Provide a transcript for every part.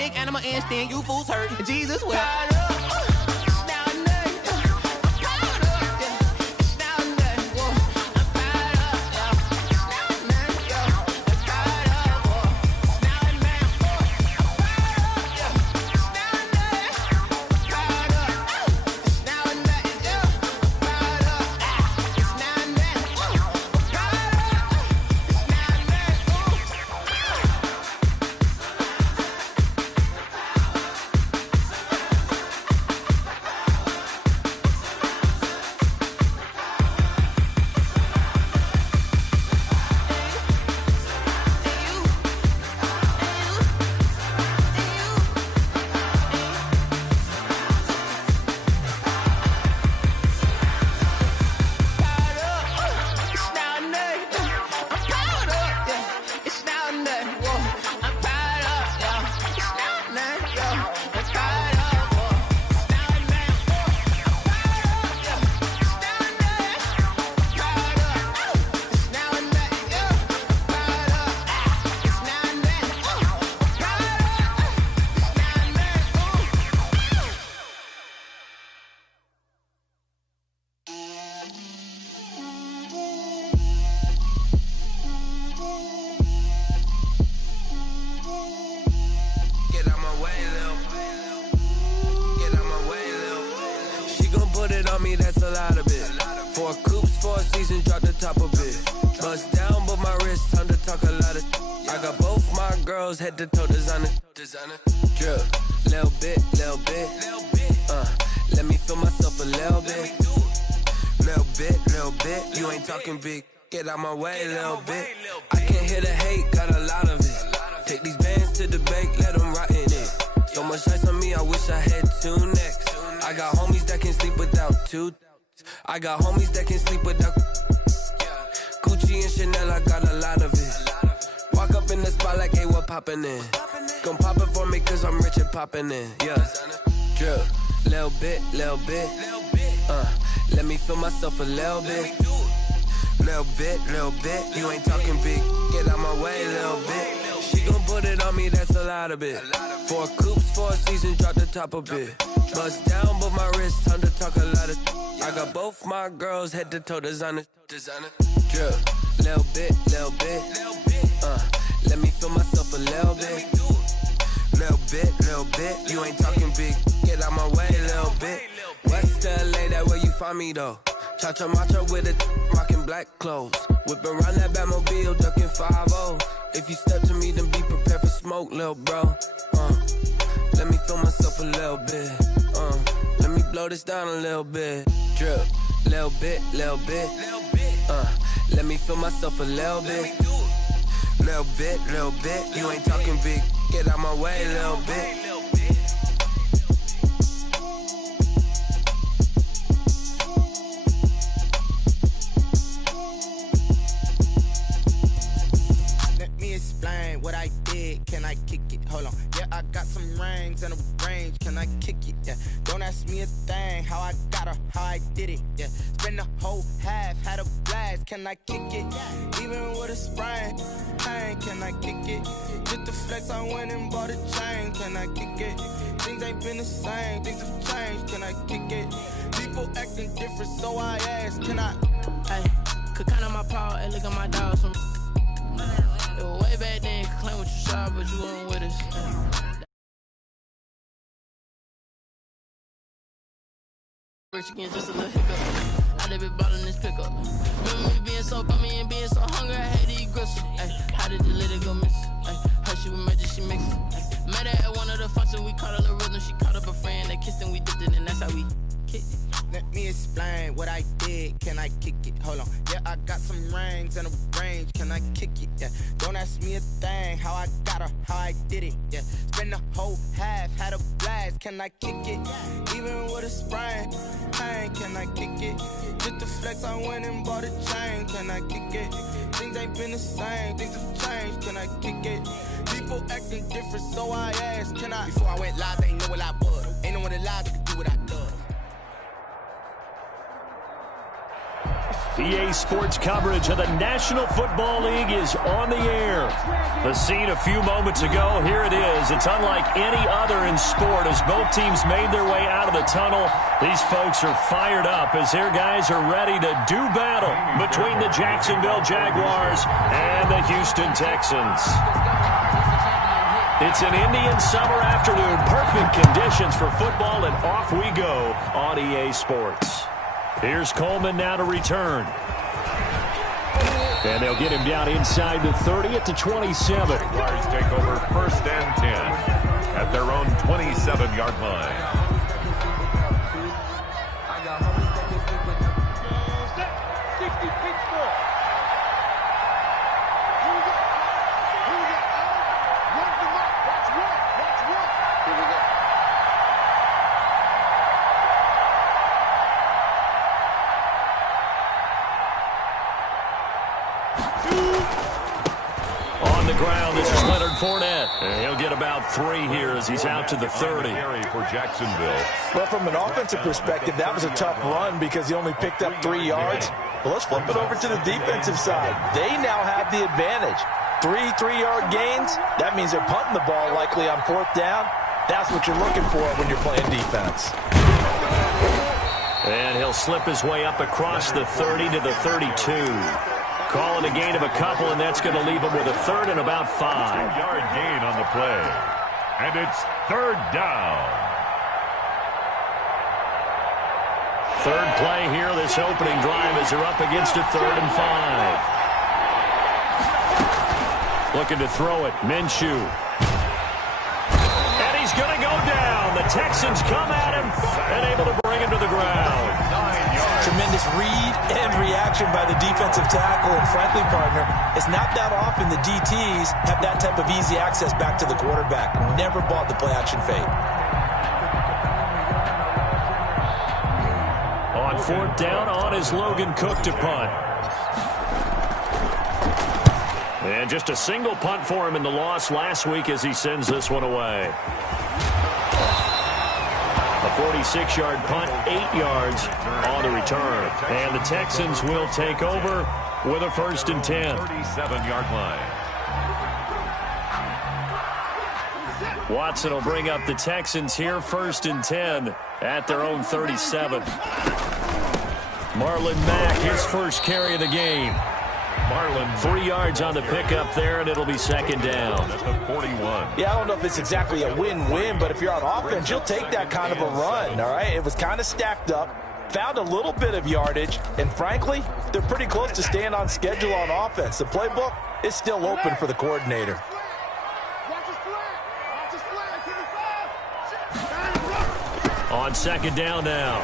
dick, animal instinct, you fools hurt. Jesus will. Head to toe designer, drip, little bit, let me feel myself a little bit, you ain't talking big, get out my way, little bit, I can't hear the hate, got a lot of it, take these bands to the bank, let them rot in it, so much ice on me, I wish I had two necks, I got homies that can sleep without two, I got homies that can sleep without, Gucci and Chanel, I got a lot of it, walk up in the spot like, hey, what poppin' in? Gon' pop it for me cause I'm rich and poppin' in, yeah. Drip, little bit, let me feel myself a little bit. Little bit, you ain't talking big, get out my way, little bit. She gon' put it on me, that's a lot of it. 4 coops, 4 seasons, drop the top a bit. Bust down, but my wrist, time to talk a lot of. I got both my girls, head to toe designer. Drip, little bit, let me feel myself a little bit. Little bit, you ain't talking big, get out my way, little bit. West LA, that where you find me though. Cha-cha matcha with it, rockin' black clothes. Whip around that Batmobile, duckin' 5-0. If you step to me, then be prepared for smoke, lil' bro. Let me feel myself a little bit. Let me blow this down a little bit. Drip, little bit. Let me feel myself a little bit. Little bit, you ain't talking big, get out my way, little bit. Let me explain what I did, can I kick it? Hold on, yeah, I got some rings and a range, can I kick it? Yeah, don't ask me a thing, how I got her, how I did it, yeah. Spend the whole half, had a blast, can I kick it? Even with a sprain, pain, can I kick it? Just the flex, I went and bought a chain, can I kick it? Things ain't been the same, things have changed, can I kick it? People acting different, so I asked, can I? Hey, could count on my power, hey, look at my dogs from. It was way back then, could claim what you saw, but you weren't with us. Rich again, just a little hiccup. I live it ballin' this pickup. Remember me being so bummy and being so hungry, I had to eat gristle. Ay, how did the little go miss? Ay, how she was magic, she mixed. Met her at one of the functions, we caught a little rhythm. She caught up a friend, they kissed and we dipped it, and that's how we kicked it. Let me explain what I did, can I kick it? Hold on, yeah, I got some rings and a range, can I kick it? Yeah, don't ask me a thing, how I got her, how I did it? Yeah, spend the whole half, had a blast, can I kick it? Even with a sprain, pain, can I kick it? Just the flex, I went and bought a chain, can I kick it? Things ain't been the same, things have changed, can I kick it? People acting different, so I asked, can I? Before I went live, they ain't know what I was. Ain't no one alive that could do what I love. EA Sports coverage of the National Football League is on the air. The scene a few moments ago, here it is. It's unlike any other in sport as both teams made their way out of the tunnel. These folks are fired up as their guys are ready to do battle between the Jacksonville Jaguars and the Houston Texans. It's an Indian summer afternoon. Perfect conditions for football, and off we go on EA Sports. Here's Coleman now to return. And they'll get him down inside the 30 at the 27. Jaguars take over 1st and 10 at their own 27-yard line. On the ground, this is Leonard Fournette. And he'll get about 3 here as he's out to the 30. For Jacksonville. Well, from an offensive perspective, that was a tough run because he only picked up 3 yards. Well, let's flip it over to the defensive side. They now have the advantage. 3 3-yard gains, that means they're punting the ball likely on 4th down. That's what you're looking for when you're playing defense. And he'll slip his way up across the 30 to the 32. Calling a gain of a couple, and that's going to leave him with a 3rd and about 5. 2-yard gain on the play. And it's 3rd down. 3rd play here, this opening drive as they're up against a 3rd and 5. Looking to throw it, Minshew. And he's going to go down. The Texans come at him and able to bring him to the ground. Tremendous read and reaction by the defensive tackle. And frankly, partner, it's not that often the DTs have that type of easy access back to the quarterback. Never bought the play-action fake. On 4th down, on is Logan Cook to punt. And just a single punt for him in the loss last week as he sends this one away. A 46-yard punt, 8 yards on the return. And the Texans will take over with a 1st and 10. 37-yard line. Watson will bring up the Texans here, 1st and 10 at their own 37. Marlon Mack, his first carry of the game. Marlon, 3 yards on the pickup there, and it'll be 2nd down. At the 41. Yeah, I don't know if it's exactly a win-win, but if you're on offense, you'll take that kind of a run, all right? It was kind of stacked up, found a little bit of yardage, and frankly, they're pretty close to staying on schedule on offense. The playbook is still open for the coordinator. On 2nd down now,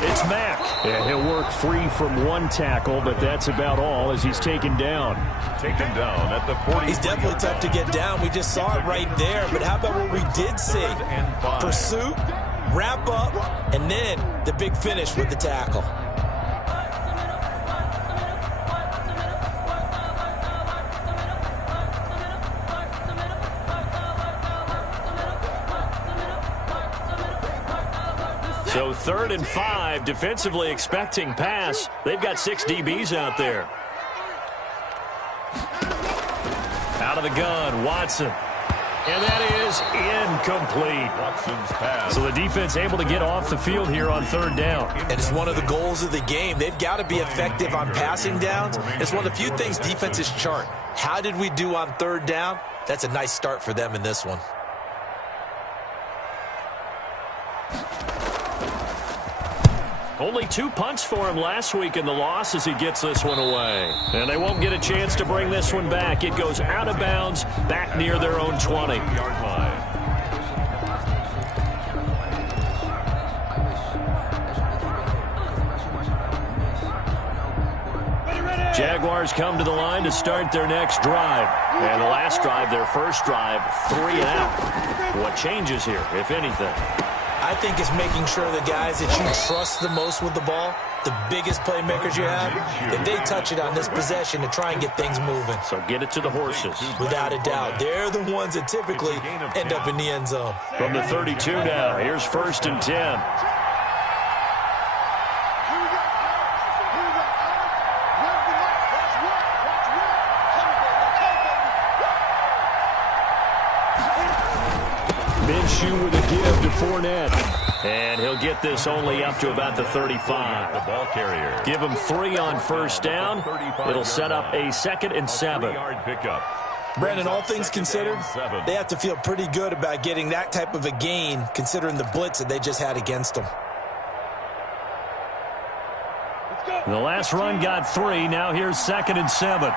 it's Mack. And he'll work free from 1 tackle, but that's about all as he's taken down. Taken down at the 40. He's definitely tough to get down. We just saw it right there. But how about what we did see? Pursuit, wrap up, and then the big finish with the tackle. So 3rd and 5, defensively expecting pass. They've got 6 DBs out there. Out of the gun, Watson. And that is incomplete. Watson's pass. So the defense able to get off the field here on 3rd down. And it's one of the goals of the game. They've got to be effective on passing downs. It's one of the few things defenses chart. How did we do on 3rd down? That's a nice start for them in this one. Only 2 punts for him last week in the loss as he gets this one away. And they won't get a chance to bring this one back. It goes out of bounds back near their own 20. Yard line. Jaguars come to the line to start their next drive. And the last drive, their first drive, 3 and out. What changes here, if anything? I think it's making sure the guys that you trust the most with the ball, the biggest playmakers you have, that they touch it on this possession to try and get things moving. So get it to the horses. Without a doubt. They're the ones that typically end up in the end zone. From the 32 now, here's 1st and 10. Minshew with a give to Fournette. And he'll get this only up to about the 35. The ball carrier. Give him 3 on first down. It'll set up a 2nd and 7. 3-yard pickup. Brandon, all things considered, they have to feel pretty good about getting that type of a gain, considering the blitz that they just had against them. The last run got 3. Now here's 2nd and 7.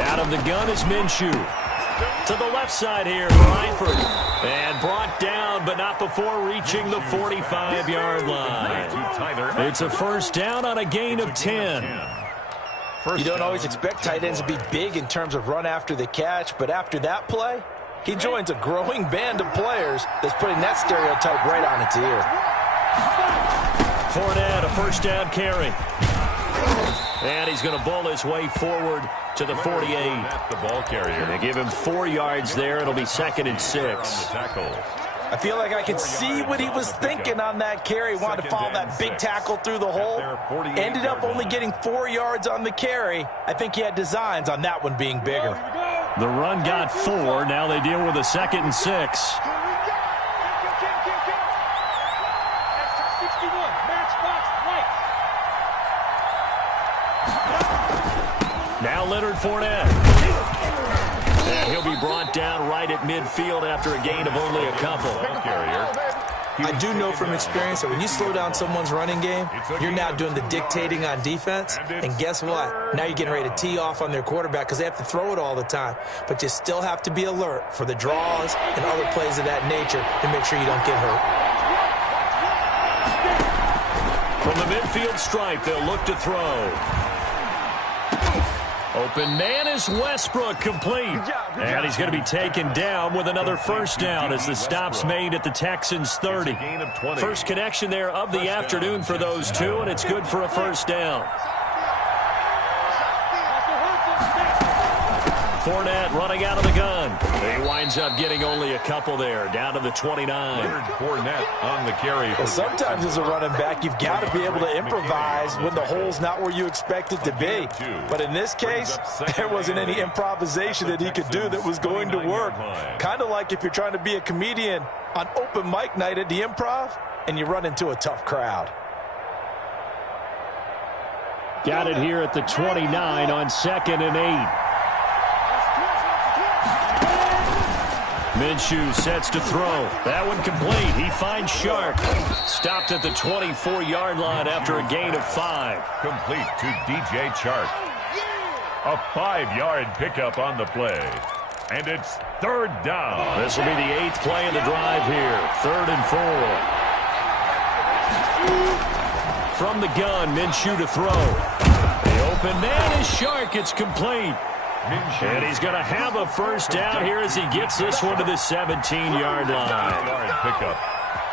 Out of the gun is Minshew. To the left side here for Eifert. And brought down, but not before reaching the 45-yard line. It's a first down on a gain of 10. You don't always expect tight ends to be big in terms of run after the catch, but after that play, he joins a growing band of players that's putting that stereotype right on its ear. Fournette, a first down carry. And he's going to bowl his way forward to the 48. The ball carrier. They give him 4 yards there. It'll be 2nd and 6. I feel like I could see what he was thinking on that carry. Wanted to follow that big tackle through the hole. Ended up only getting 4 yards on the carry. I think he had designs on that one being bigger. The run got 4. Now they deal with a 2nd and 6. Now Leonard Fournette. And he'll be brought down right at midfield after a gain of only a couple. I do know from experience that when you slow down someone's running game, you're now doing the dictating on defense. And guess what? Now you're getting ready to tee off on their quarterback because they have to throw it all the time. But you still have to be alert for the draws and other plays of that nature to make sure you don't get hurt. From the midfield stripe, they'll look to throw. Open man is Westbrook, complete. And he's going to be taken down with another first down as the stop's made at the Texans 30. First connection there of the afternoon for those two, and it's good for a first down. Fournette running out of the gun. He winds up getting only a couple there, down to the 29. Fournette on the carry. Well, sometimes as a running back, you've got to be able to improvise when the hole's not where you expect it to be. But in this case, there wasn't any improvisation that he could do that was going to work. Kind of like if you're trying to be a comedian on open mic night at the Improv and you run into a tough crowd. Got it here at the 29 on 2nd and 8. Minshew sets to throw. That one complete. He finds Shark. Stopped at the 24-yard line after a gain of 5. Complete to DJ Chark. A 5-yard pickup on the play. And it's 3rd down. This will be the 8th play of the drive here. 3rd and 4. From the gun, Minshew to throw. The open man is Shark. It's complete. And he's going to have a first down here as he gets this one to the 17-yard line.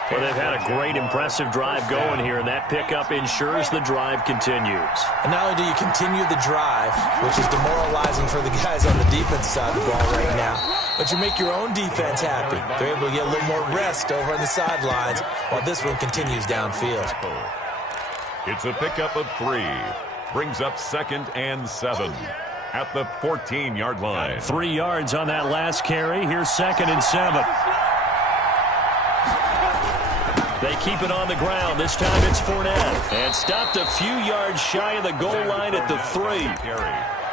Well, they've had a great, impressive drive going here, and that pickup ensures the drive continues. And not only do you continue the drive, which is demoralizing for the guys on the defense side of the ball right now, but you make your own defense happy. They're able to get a little more rest over on the sidelines while this one continues downfield. It's a pickup of 3. Brings up 2nd and 7. At the 14-yard line. 3 yards on that last carry. Here's 2nd and 7. They keep it on the ground. This time it's Fournette. And stopped a few yards shy of the goal line at the 3.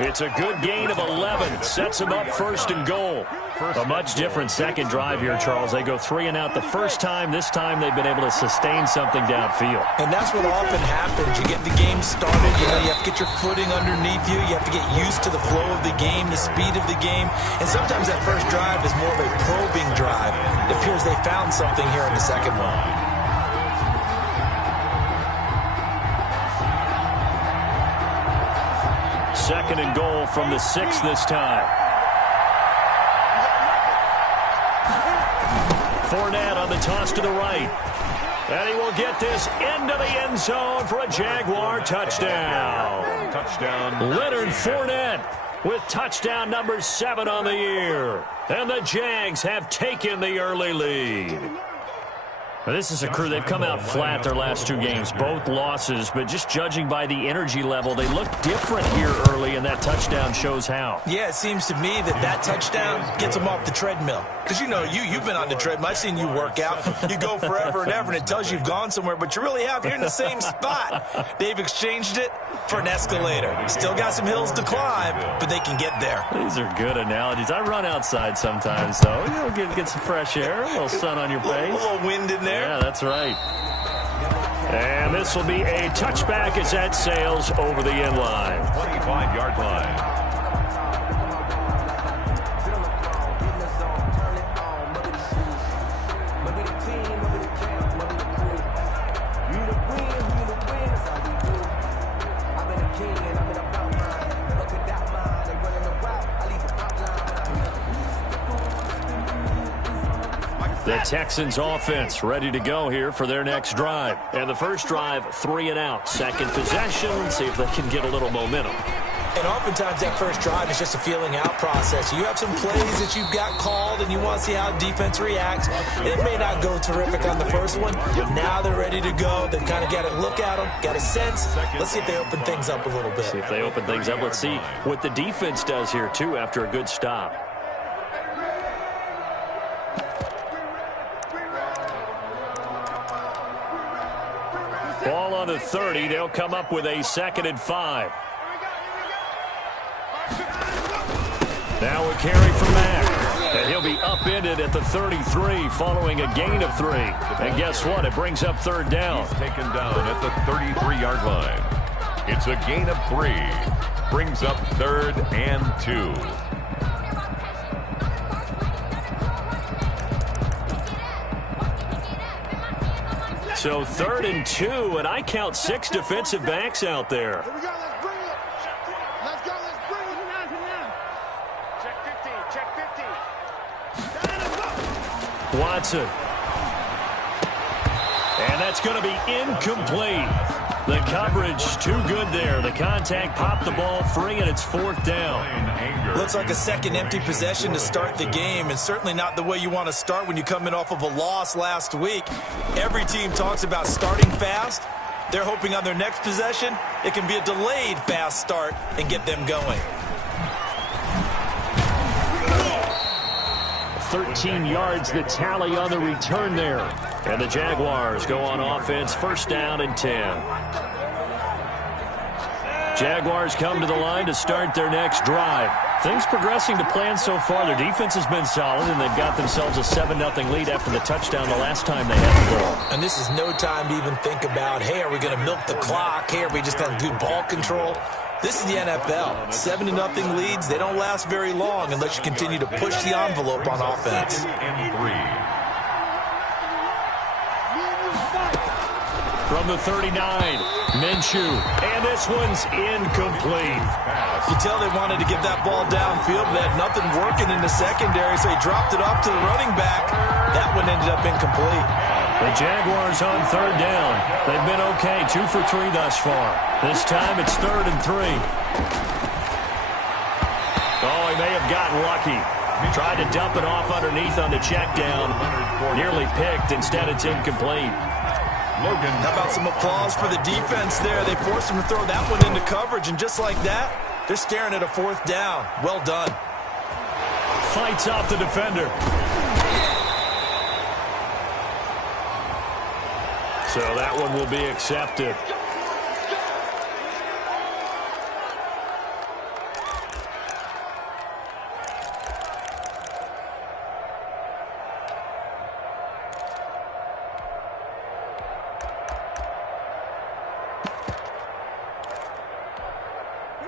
It's a good gain of 11. Sets him up 1st and goal. A much different second drive here, Charles. They go 3 and out the first time. This time they've been able to sustain something downfield. And that's what often happens. You get the game started. You have to get your footing underneath you. You have to get used to the flow of the game, the speed of the game. And sometimes that first drive is more of a probing drive. It appears they found something here in the second one. Second and goal from the 6 this time. Fournette on the toss to the right. And he will get this into the end zone for a Jaguar touchdown. Touchdown. Leonard Fournette with touchdown number 7 on the year. And the Jags have taken the early lead. This is a crew, they've come out flat their last 2 games, both losses, but just judging by the energy level, they look different here early, and that touchdown shows how. Yeah, it seems to me that touchdown gets them off the treadmill. Because, you've been on the treadmill. I've seen you work out. You go forever and ever, and it tells you you've gone somewhere, but you really have. You're in the same spot. They've exchanged it for an escalator. Still got some hills to climb, but they can get there. These are good analogies. I run outside sometimes, though. Get some fresh air, a little sun on your face. A little wind in there. Yeah, that's right. And this will be a touchback as that sails over the end line. 25-yard line. The Texans offense ready to go here for their next drive. And the first drive, 3 and out. Second possession, see if they can get a little momentum. And oftentimes that first drive is just a feeling out process. You have some plays that you've got called and you want to see how defense reacts. It may not go terrific on the first one, but now they're ready to go. They've kind of got to look at them, got a sense. Let's see if they open things up a little bit. See if they open things up. Let's see what the defense does here, too, after a good stop. Ball on the 30. They'll come up with a 2nd and 5. Now a carry for Mack. And he'll be upended at the 33 following a gain of 3. And guess what? It brings up 3rd down. He's taken down at the 33-yard line. It's a gain of 3. Brings up 3rd and 2. So 3rd and 2, and I count 6 defensive backs out there. Here we go, let's bring it. Let's go, let's bring it. Come down. Check 15, check 15. Watson. And that's going to be incomplete. The coverage too good there. The contact popped the ball free, and it's 4th down. Looks like a second empty possession to start the game, and certainly not the way you want to start when you come in off of a loss last week. Every team talks about starting fast. They're hoping on their next possession, it can be a delayed fast start and get them going. 13 yards the tally on the return there. And the Jaguars go on offense, 1st down and 10. Jaguars come to the line to start their next drive. Things progressing to plan so far. Their defense has been solid, and they've got themselves a 7-0 lead after the touchdown the last time they had the ball. And this is no time to even think about, hey, are we going to milk the clock? Hey, are we just going to do ball control? This is the NFL. 7-0 leads, they don't last very long unless you continue to push the envelope on offense. From the 39, Minshew, and this one's incomplete. You tell they wanted to get that ball downfield, but they had nothing working in the secondary, so he dropped it off to the running back. That one ended up incomplete. The Jaguars on 3rd down. They've been okay, 2 for 3 thus far. This time it's 3rd and 3. Oh, he may have gotten lucky. Tried to dump it off underneath on the check down. Nearly picked. Instead, it's incomplete. How about some applause for the defense there? They forced him to throw that one into coverage, and just like that, they're staring at a 4th down. Well done. Fights off the defender. So that one will be accepted.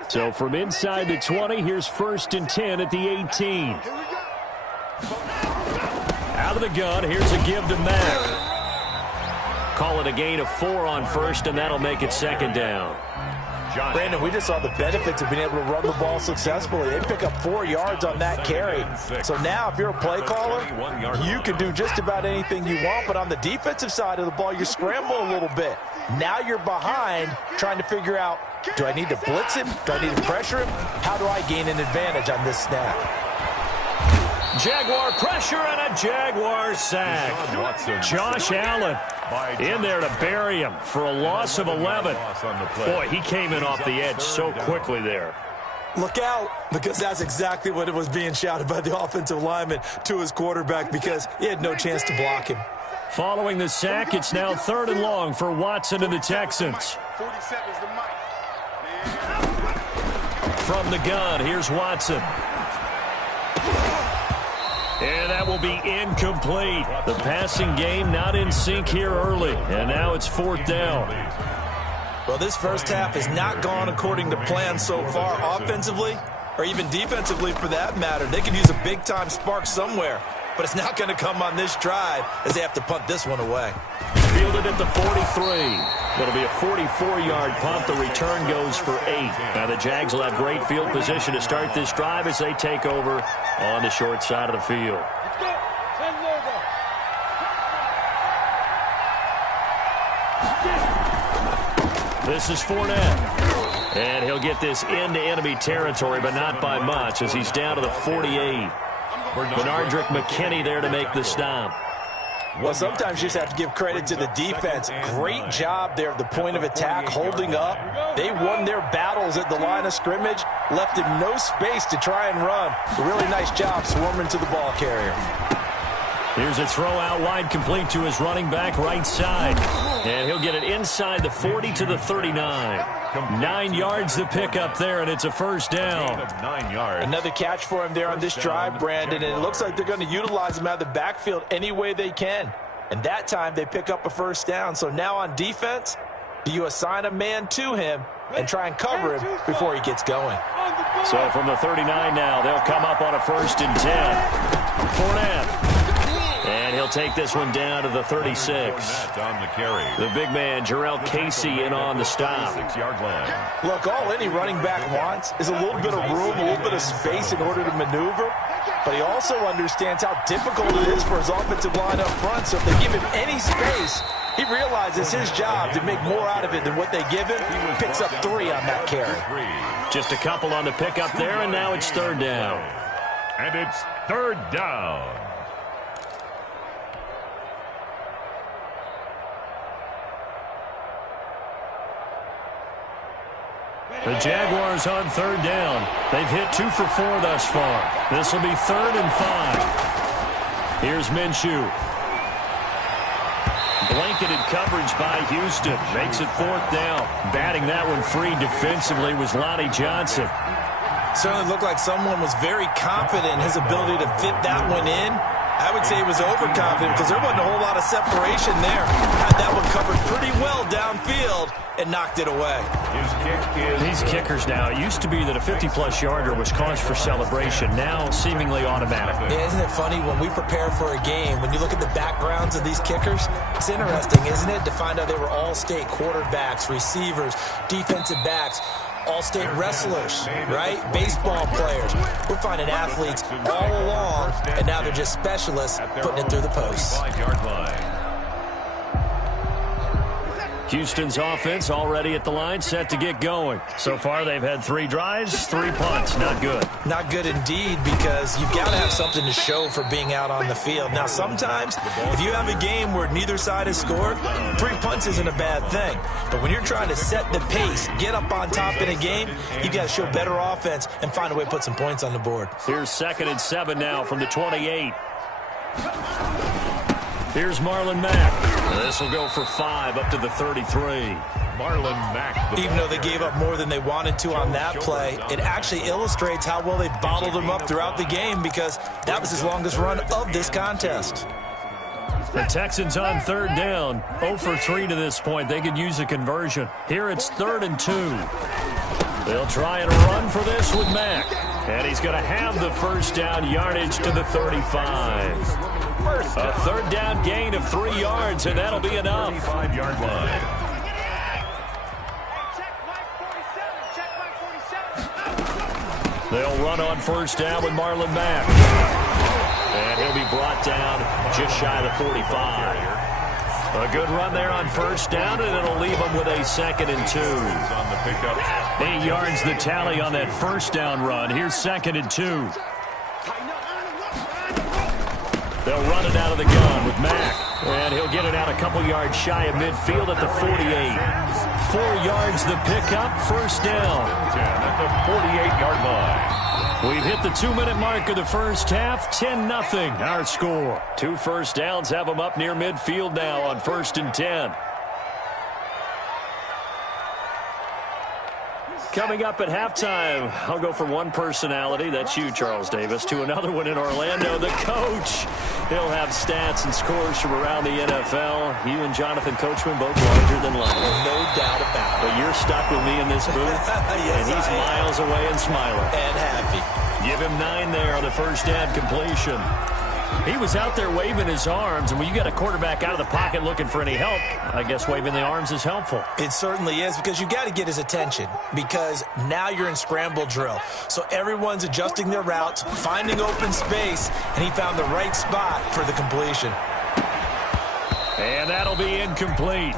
So from inside the 20, here's 1st and 10 at the 18. Out of the gun, here's a give to Mack. Call it a gain of 4 on 1st, and that'll make it 2nd down. Brandon, we just saw the benefits of being able to run the ball successfully. They pick up 4 yards on that carry. So now if you're a play caller, you can do just about anything you want. But on the defensive side of the ball, you scramble a little bit. Now you're behind trying to figure out, do I need to blitz him? Do I need to pressure him? How do I gain an advantage on this snap? Jaguar pressure and a Jaguar sack. Josh Allen in there to bury him for a loss of 11. Boy, he came in off the edge so quickly there. Look out, because that's exactly what it was being shouted by the offensive lineman to his quarterback, because he had no chance to block him. Following the sack, it's now 3rd and long for Watson and the Texans. From the gun, here's Watson. And that will be incomplete. The passing game not in sync here early, and now it's 4th down. Well, this first half has not gone according to plan so far offensively, or even defensively for that matter. They could use a big-time spark somewhere, but it's not going to come on this drive as they have to punt this one away. Fielded at the 43. It'll be a 44-yard punt. The return goes for 8. Now the Jags will have great field position to start this drive as they take over on the short side of the field. This is Fournette. And he'll get this into enemy territory, but not by much as he's down to the 48. Benardrick McKinney there to make the stop. Well, sometimes you just have to give credit to the defense. Great job there at the point of attack, holding up. They won their battles at the line of scrimmage, left him no space to try and run. A really nice job swarming to the ball carrier. Here's a throw out wide, complete to his running back right side. And he'll get it inside the 40 to the 39. 9 yards to pick up there, and it's a first down. 9 yards. Another catch for him there on this drive, Brandon, and it looks like they're going to utilize him out of the backfield any way they can. And that time they pick up a first down. So now on defense, do you assign a man to him and try and cover him before he gets going? So from the 39 now, they'll come up on a 1st and 10. Fournette. And he'll take this one down to the 36. On the carry. The big man, Jarrell Casey, in on the stop. 6-yard line. Look, all any running back wants is a little bit of room, a little bit of space in order to maneuver. But he also understands how difficult it is for his offensive line up front. So if they give him any space, he realizes his job to make more out of it than what they give him. He picks up 3 on that carry. Just a couple on the pickup there, and now it's 3rd down. And it's 3rd down. The Jaguars on 3rd down. They've hit 2 for 4 thus far. This will be 3rd and 5. Here's Minshew. Blanketed coverage by Houston. Makes it 4th down. Batting that one free defensively was Lonnie Johnson. Certainly looked like someone was very confident in his ability to fit that one in. I would say he was overconfident because there wasn't a whole lot of separation there. Had that one covered pretty well downfield and knocked it away. These kickers now, it used to be that a 50-plus yarder was cause for celebration. Now seemingly automatic. Yeah, isn't it funny when we prepare for a game, when you look at the backgrounds of these kickers, it's interesting, isn't it, to find out they were all-state quarterbacks, receivers, defensive backs, all-state wrestlers, right? Baseball players. We're finding athletes all along, and now they're just specialists putting it through the posts. 5-yard line. Houston's offense already at the line, set to get going. So far, they've had 3 drives, 3 punts. Not good. Not good indeed, because you've got to have something to show for being out on the field. Now, sometimes, if you have a game where neither side has scored, 3 punts isn't a bad thing. But when you're trying to set the pace, get up on top in a game, you've got to show better offense and find a way to put some points on the board. Here's 2nd and 7 now from the 28. Here's Marlon Mack. This will go for 5 up to the 33. Marlon Mack. Even though they gave up more than they wanted to on that play, it actually illustrates how well they bottled them up throughout the game, because that was his longest run of this contest. The Texans on 3rd down. 0 for 3 to this point. They could use a conversion. Here it's 3rd and 2. They'll try and run for this with Mack. And he's going to have the first down, yardage to the 35. A 3rd down gain of 3 yards, and that'll be enough. 5-yard line. They'll run on 1st down with Marlon Mack. And he'll be brought down just shy of the 45. A good run there on 1st down, and it'll leave them with a 2nd and 2. On the pickup. 8 yards the tally on that 1st down run. Here's 2nd and 2. They'll run it out of the gun with Mack. And he'll get it out a couple yards shy of midfield at the 48. 4 yards the pickup, first down. 10 at the 48-yard line. We've hit the 2-minute mark of the first half. 10-0 our score. 2 first downs have them up near midfield now on 1st and 10. Coming up at halftime, I'll go from one personality, that's you, Charles Davis, to another one in Orlando, the coach. He'll have stats and scores from around the NFL. You and Jonathan Coachman both larger than life. No doubt about it. But you're stuck with me in this booth, yes, and he's miles away and smiling. And happy. Give him 9 there on the first down completion. He was out there waving his arms, and when you got a quarterback out of the pocket looking for any help, I guess waving the arms is helpful. It certainly is, because you got to get his attention, because now you're in scramble drill. So everyone's adjusting their routes, finding open space, and he found the right spot for the completion. And that'll be incomplete.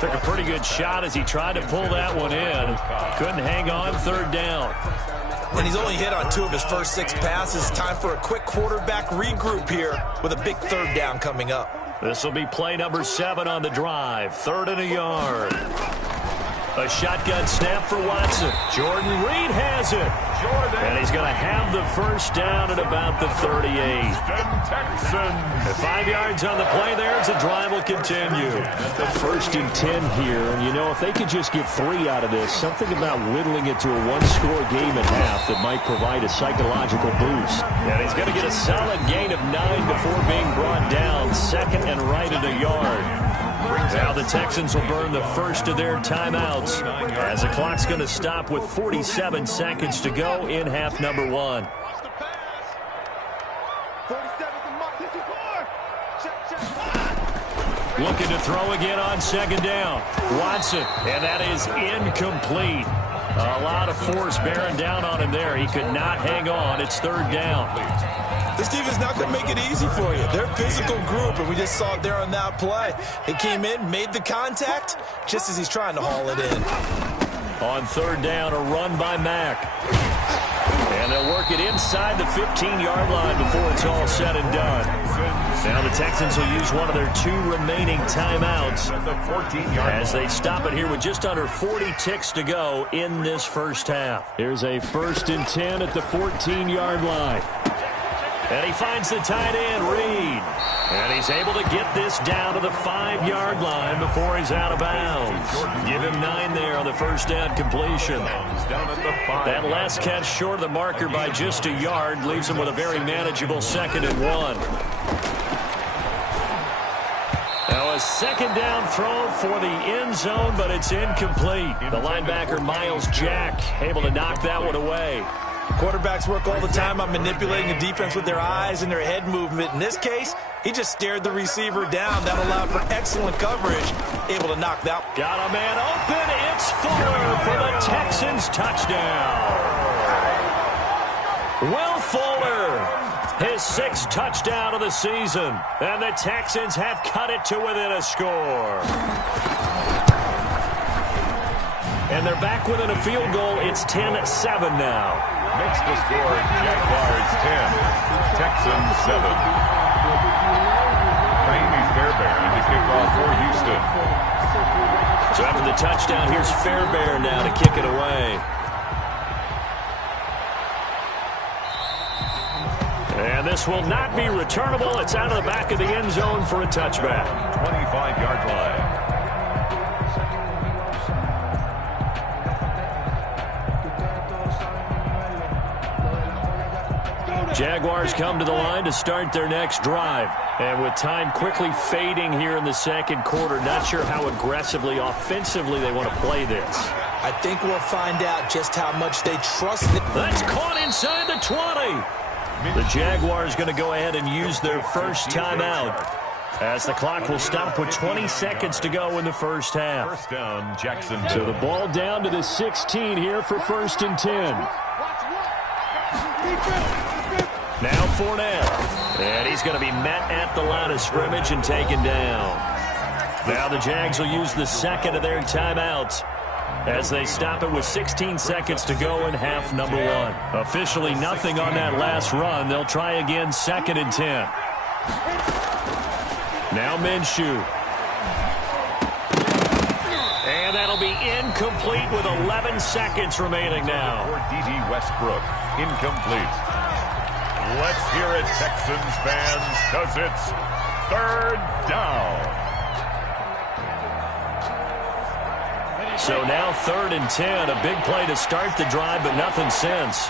Took a pretty good shot as he tried to pull that one in. Couldn't hang on, 3rd down. And he's only hit on 2 of his first 6 passes. Time for a quick quarterback regroup here with a big 3rd down coming up. This will be play number 7 on the drive. 3rd and a yard. A shotgun snap for Watson. Jordan Reed has it. And he's going to have the first down at about the 38. Texans. 5 yards on the play there as the drive will continue. 1st and 10 here. And, you know, if they could just get 3 out of this, something about whittling it to a 1-score game at half that might provide a psychological boost. And he's going to get a solid gain of 9 before being brought down. 2nd and right at a yard. Now the Texans will burn the first of their timeouts as the clock's going to stop with 47 seconds to go in half number 1. Looking to throw again on 2nd down. Watson, and that is incomplete. A lot of force bearing down on him there. He could not hang on. It's 3rd down. This team is not going to make it easy for you. They're a physical group, and we just saw it there on that play. They came in, made the contact, just as he's trying to haul it in. On 3rd down, a run by Mack. And they'll work it inside the 15-yard line before it's all said and done. Now the Texans will use one of their 2 remaining timeouts as they stop it here with just under 40 ticks to go in this first half. Here's a 1st and 10 at the 14-yard line. And he finds the tight end, Reed. And he's able to get this down to the 5-yard line before he's out of bounds. Give him 9 there on the first down completion. That last catch short of the marker by just a yard leaves him with a very manageable 2nd and 1. Now a 2nd down throw for the end zone, but it's incomplete. The linebacker, Miles Jack, able to knock that one away. Quarterbacks work all the time on manipulating the defense with their eyes and their head movement. In this case, he just stared the receiver down. That allowed for excellent coverage. Able to knock that. Got a man open. It's Fuller for the Texans touchdown. Will Fuller, his 6th touchdown of the season. And the Texans have cut it to within a score. And they're back within a field goal. It's 10-7 now. Makes the score Jaguars 10, Texans 7. Raimi Fairbairn to kick off for Houston. So after the touchdown, here's Fairbairn now to kick it away. And this will not be returnable. It's out of the back of the end zone for a touchback. 25-yard line. Jaguars come to the line to start their next drive. And with time quickly fading here in the 2nd quarter, not sure how aggressively, offensively they want to play this. I think we'll find out just how much they trust it. That's caught inside the 20. The Jaguars going to go ahead and use their first timeout as the clock will stop with 20 seconds to go in the first half. First down, Jackson. So the ball down to the 16 here for 1st and 10. Now Fournette. And he's going to be met at the line of scrimmage and taken down. Now the Jags will use the 2nd of their timeouts as they stop it with 16 seconds to go in half number 1. Officially nothing on that last run. They'll try again 2nd and 10. Now Minshew. And that'll be incomplete with 11 seconds remaining now. For D.D. Westbrook, incomplete. Let's hear it, Texans fans, because it's third down. So now 3rd and 10. A big play to start the drive, but nothing since.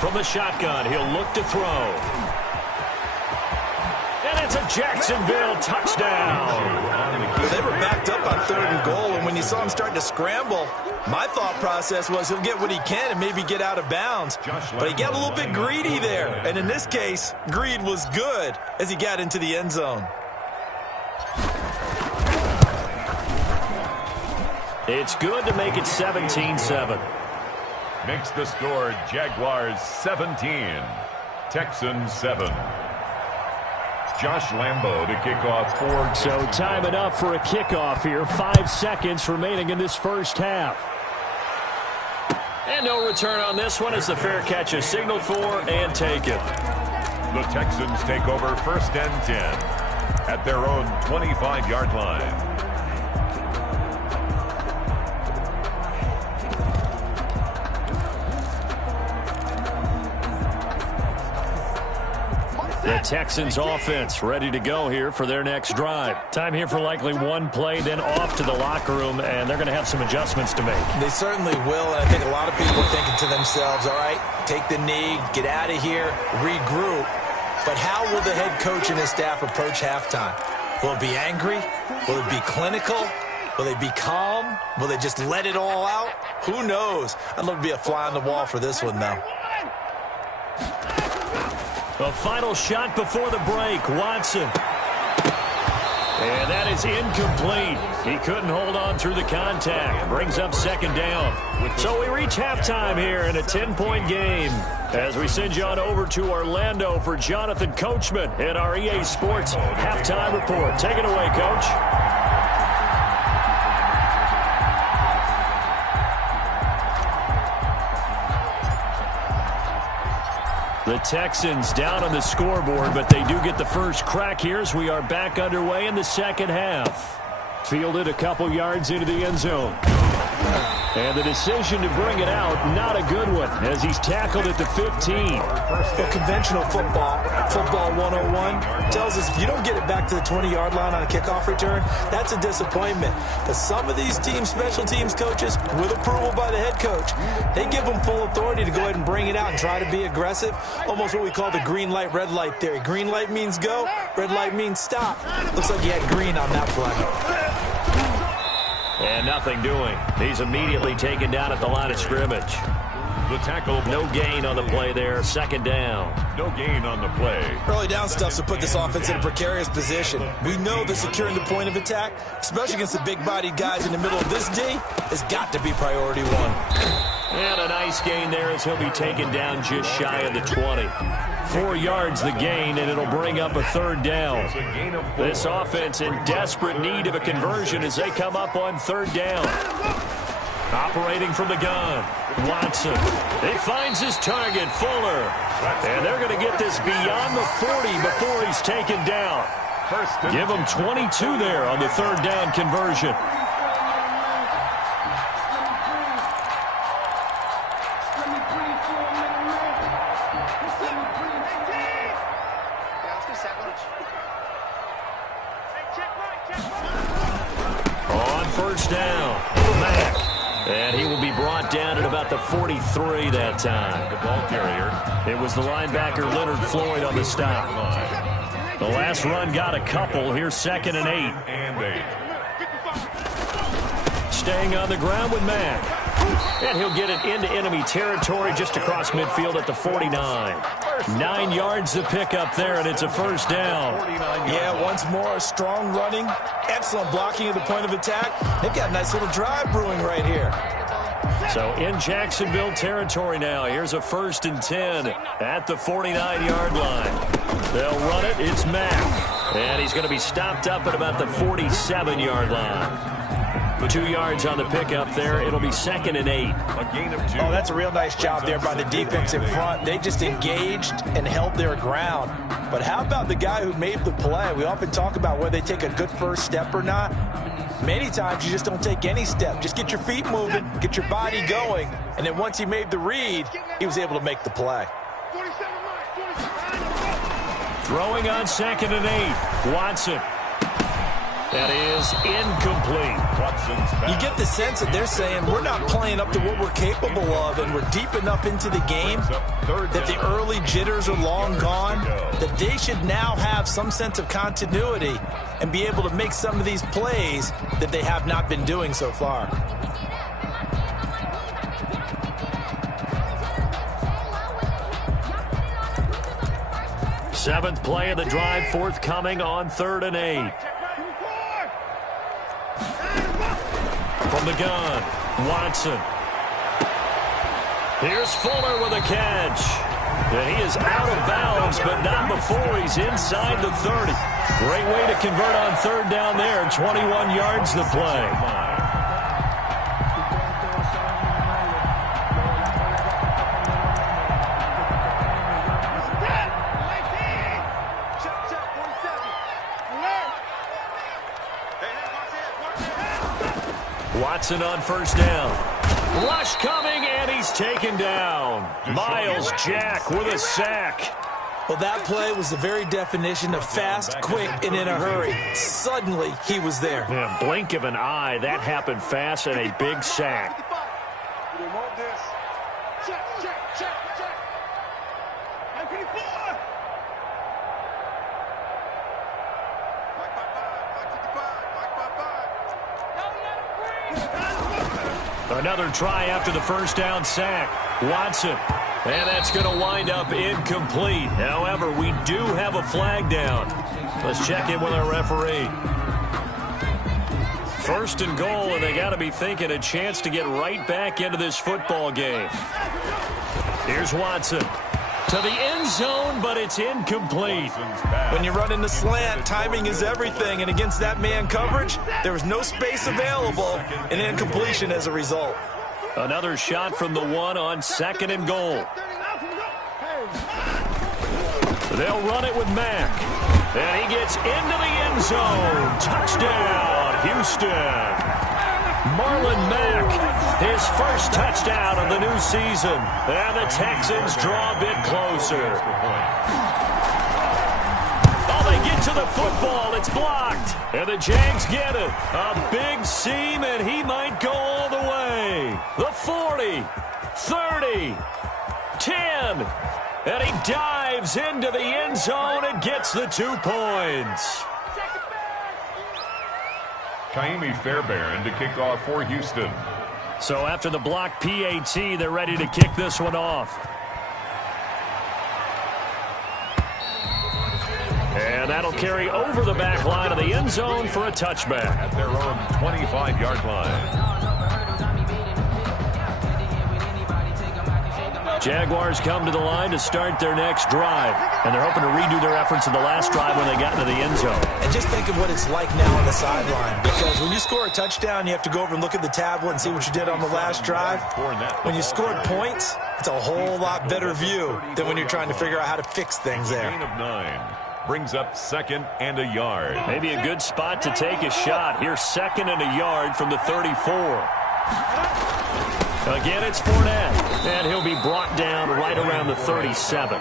From the shotgun, he'll look to throw. And it's a Jacksonville touchdown. They were backed up on 3rd and goal, and when you saw him starting to scramble, my thought process was he'll get what he can and maybe get out of bounds. But he got a little bit greedy there, and in this case, greed was good as he got into the end zone. It's good to make it 17-7. Makes the score Jaguars 17, Texans 7. Josh Lambo to kick off for. So time enough for a kickoff here. 5 seconds remaining in this first half. And no return on this one as the fair catch is signaled for and taken. The Texans take over 1st and 10 at their own 25-yard line. The Texans offense ready to go here for their next drive. Time here for likely one play, then off to the locker room, and they're going to have some adjustments to make. They certainly will, and I think a lot of people are thinking to themselves, all right, take the knee, get out of here, regroup. But how will the head coach and his staff approach halftime? Will it be angry? Will it be clinical? Will they be calm? Will they just let it all out? Who knows? I'd love to be a fly on the wall for this one, though. A final shot before the break. Watson. And that is incomplete. He couldn't hold on through the contact. Brings up 2nd down. So we reach halftime here in a 10-point game as we send you on over to Orlando for Jonathan Coachman in our EA Sports Halftime Report. Take it away, Coach. The Texans down on the scoreboard, but they do get the first crack here as we are back underway in the second half. Fielded a couple yards into the end zone. And the decision to bring it out, not a good one, as he's tackled at the 15. Well, conventional football 101, tells us if you don't get it back to the 20-yard line on a kickoff return, that's a disappointment. But some of these special teams coaches, with approval by the head coach, they give them full authority to go ahead and bring it out and try to be aggressive. Almost what we call the green light, red light theory. Green light means go, red light means stop. Looks like he had green on that play. And nothing doing. He's immediately taken down at the line of scrimmage. The tackle. No gain on the play there. 2nd down. No gain on the play. Early down stuff to put this offense in a precarious position. We know that securing the point of attack, especially against the big-bodied guys in the middle of this D, has got to be priority one. And a nice gain there as he'll be taken down just shy of the 20. 4 yards the gain, and it'll bring up a 3rd down. This offense in desperate need of a conversion as they come up on 3rd down. Operating from the gun, Watson. He finds his target, Fuller. And they're going to get this beyond the 40 before he's taken down. Give him 22 there on the 3rd down conversion. On 1st down, Mack. And he will be brought down at about the 43 that time. The ball carrier. It was the linebacker Leonard Floyd on the stop. The last run got a couple. Here's 2nd and 8. And 8. Staying on the ground with Mack. And he'll get it into enemy territory just across midfield at the 49. 9 yards to pick up there, and it's a 1st down. Yeah, once more, strong running, excellent blocking at the point of attack. They've got a nice little drive brewing right here. So in Jacksonville territory now. Here's a 1st and 10 at the 49-yard line. They'll run it. It's Mack. And he's going to be stopped up at about the 47-yard line. 2 yards on the pickup there. It'll be 2nd and 8. A gain of 2. Oh, that's a real nice job there by the defensive front. They just engaged and held their ground. But how about the guy who made the play? We often talk about whether they take a good first step or not. Many times you just don't take any step. Just get your feet moving, get your body going, and then once he made the read, he was able to make the play. Throwing on 2nd and 8. Watson. That is incomplete. You get the sense that they're saying we're not playing up to what we're capable of, and we're deep enough into the game that the early jitters are long gone, that they should now have some sense of continuity and be able to make some of these plays that they have not been doing so far. Seventh play of the drive forthcoming on 3rd and 8. From the gun, Watson. Here's Fuller with a catch. And he is out of bounds, but not before he's inside the 30. Great way to convert on 3rd down there. 21 yards to play. Watson on 1st down. Rush coming, and he's taken down. Miles Jack with a sack. Well, that play was the very definition of fast, quick, and in a hurry. Suddenly, he was there. Yeah, blink of an eye, that happened fast, and a big sack. Another try after the 1st down sack. Watson. And that's going to wind up incomplete. However, we do have a flag down. Let's check in with our referee. 1st and goal, and they got to be thinking a chance to get right back into this football game. Here's Watson. To the end zone, but it's incomplete. When you run in the slant, timing is everything, and against that man coverage, there was no space available, and incompletion as a result. Another shot from the 1 on 2nd and goal. They'll run it with Mack. And he gets into the end zone. Touchdown, Houston. Marlon Mack, his first touchdown of the new season. And the Texans draw a bit closer. Oh, they get to the football. It's blocked. And the Jags get it. A big seam, and he might go all the way. The 40, 30, 10. And he dives into the end zone and gets the 2 points. Kaimi Fairbairn to kick off for Houston. So after the block PAT, they're ready to kick this one off. And that'll carry over the back line of the end zone for a touchback. At their own 25-yard line. Jaguars come to the line to start their next drive. And they're hoping to redo their efforts in the last drive when they got into the end zone. And just think of what it's like now on the sideline. Because when you score a touchdown, you have to go over and look at the tablet and see what you did on the last drive. When you scored points, it's a whole lot better view than when you're trying to figure out how to fix things there. Gain of 9. Brings up 2nd and a yard. Maybe a good spot to take a shot. Here's 2nd and a yard from the 34. Again, it's Fournette, and he'll be brought down right around the 37.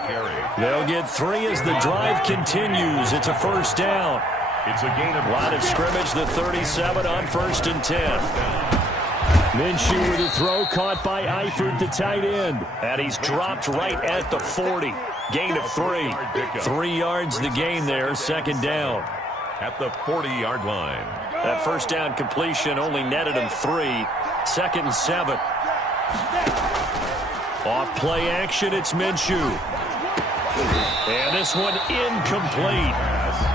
They'll get 3 as the drive continues. It's a 1st down. It's a gain of line of scrimmage, the 37 on 1st and 10. Minshew with a throw caught by Eifert, the tight end. And he's dropped right at the 40. Gain of 3. 3 yards the gain there, 2nd down. At the 40-yard line. That 1st down completion only netted him 3. 2nd and 7. Off play action, it's Minshew. And this one incomplete.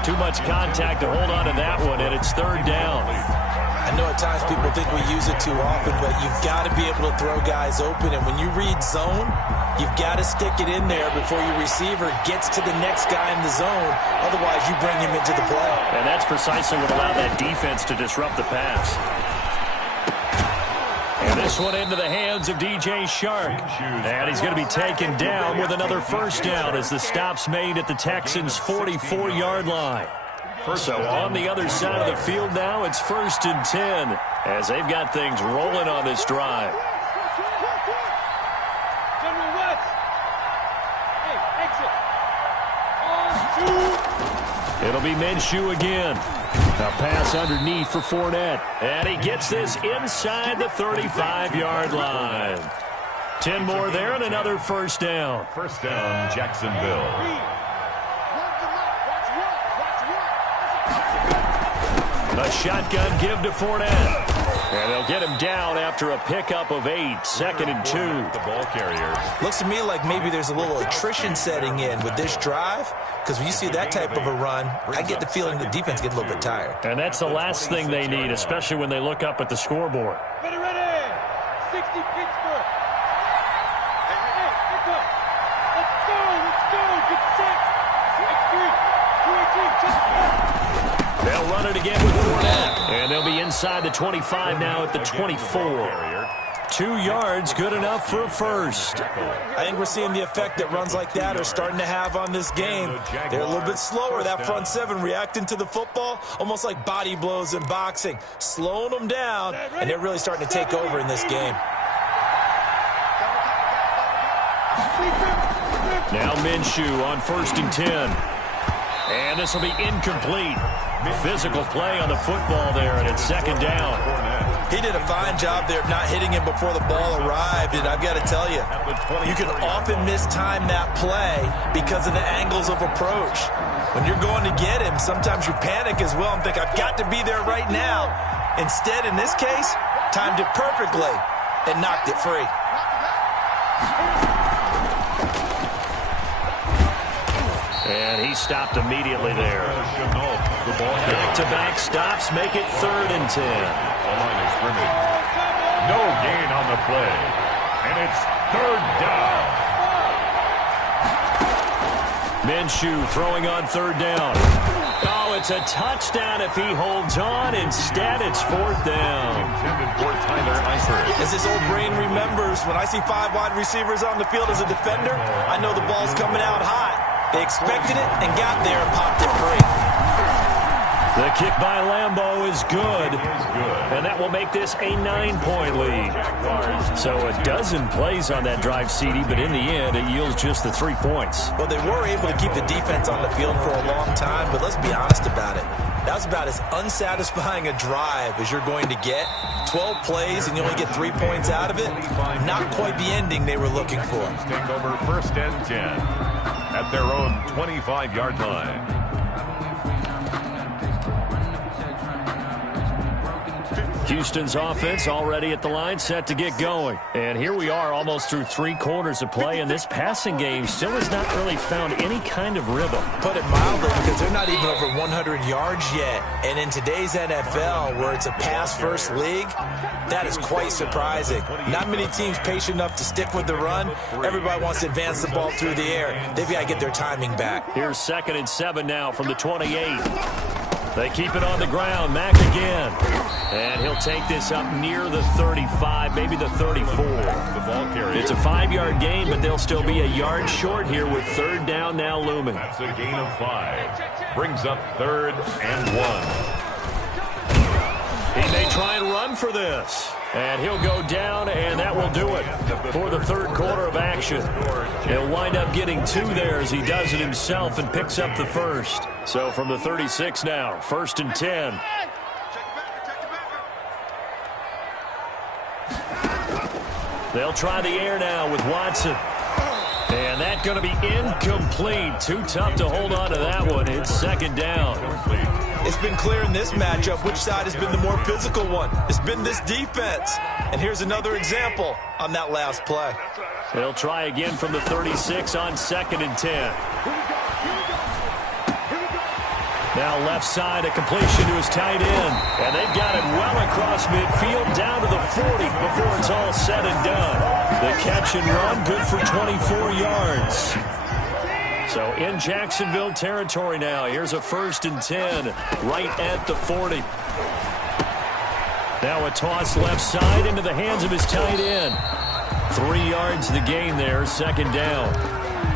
Too much contact to hold on to that one, and it's 3rd down. I know at times people think we use it too often, but you've got to be able to throw guys open. And when you read zone, you've got to stick it in there before your receiver gets to the next guy in the zone. Otherwise, you bring him into the play. And that's precisely what allowed that defense to disrupt the pass. And this one into the hands of DJ Shark. And he's going to be taken down with another first down as the stop's made at the Texans' 44-yard line. So on the other side of the field now, it's 1st and 10 as they've got things rolling on this drive. It'll be Minshew again. A pass underneath for Fournette. And he gets this inside the 35-yard line. 10 more there and another first down. First down, Jacksonville. A shotgun give to Fournette. And they'll get him down after a pickup of 8. 2nd and 2. The ball carrier. Looks to me like maybe there's a little attrition setting in with this drive, because when you see that type of a run, I get the feeling the defense gets a little bit tired. And that's the last thing they need, especially when they look up at the scoreboard. Ready, 60 Pittsburgh. Hey, let's go. Let's go. Get set. 2-3. They'll run it again with Fournette. And they'll be inside the 25 now at the 24. 2 yards, good enough for a first. I think we're seeing the effect that runs like that are starting to have on this game. They're a little bit slower, that front seven, reacting to the football, almost like body blows in boxing, slowing them down, and they're really starting to take over in this game. Now Minshew on 1st and 10. And this will be incomplete. Physical play on the football there, and it's 2nd down. He did a fine job there of not hitting him before the ball arrived, and I've got to tell you, you can often mistime that play because of the angles of approach. When you're going to get him, sometimes you panic as well and think, I've got to be there right now. Instead, in this case, timed it perfectly and knocked it free. And he stopped immediately there. Back-to-back stops make it 3rd and 10. Line of scrimmage. No gain on the play. And it's 3rd down. Minshew throwing on 3rd down. Oh, it's a touchdown if he holds on. Instead, it's 4th down. Intended for Tyler Eifert. As this old brain remembers, when I see 5 wide receivers on the field as a defender, I know the ball's coming out hot. They expected it and got there and popped it free. The kick by Lambeau is good. And that will make this a 9-point lead. So a dozen plays on that drive, CD, but in the end, it yields just the 3 points. Well, they were able to keep the defense on the field for a long time, but let's be honest about it. That was about as unsatisfying a drive as you're going to get. 12 plays and you only get 3 points out of it. Not quite the ending they were looking for. Take over 1st and 10 at their own 25-yard line. Houston's offense already at the line, set to get going. And here we are almost through 3 quarters of play, and this passing game still has not really found any kind of rhythm. Put it mildly, because they're not even over 100 yards yet. And in today's NFL, where it's a pass-first league, that is quite surprising. Not many teams patient enough to stick with the run. Everybody wants to advance the ball through the air. They've got to get their timing back. Here's 2nd and 7 now from the 28. They keep it on the ground. Mack again. And he'll take this up near the 35, maybe the 34. The ball carrier. It's a 5-yard gain, but they'll still be a yard short here with 3rd down now looming. That's a gain of 5. Brings up 3rd and 1. He may try and run for this. And he'll go down, and that will do it for the 3rd quarter of action. He'll wind up getting 2 there as he does it himself and picks up the 1st. So from the 36 now, 1st and 10. They'll try the air now with Watson. And that's going to be incomplete. Too tough to hold on to that one. It's 2nd down. It's been clear in this matchup which side has been the more physical one. It's been this defense. And here's another example on that last play. They'll try again from the 36 on 2nd and 10. Now left side, a completion to his tight end. And they've got it well across midfield down to the 40 before it's all said and done. The catch and run, good for 24 yards. So in Jacksonville territory now. Here's a 1st and 10 right at the 40. Now a toss left side into the hands of his tight end. 3 yards the gain there, 2nd down.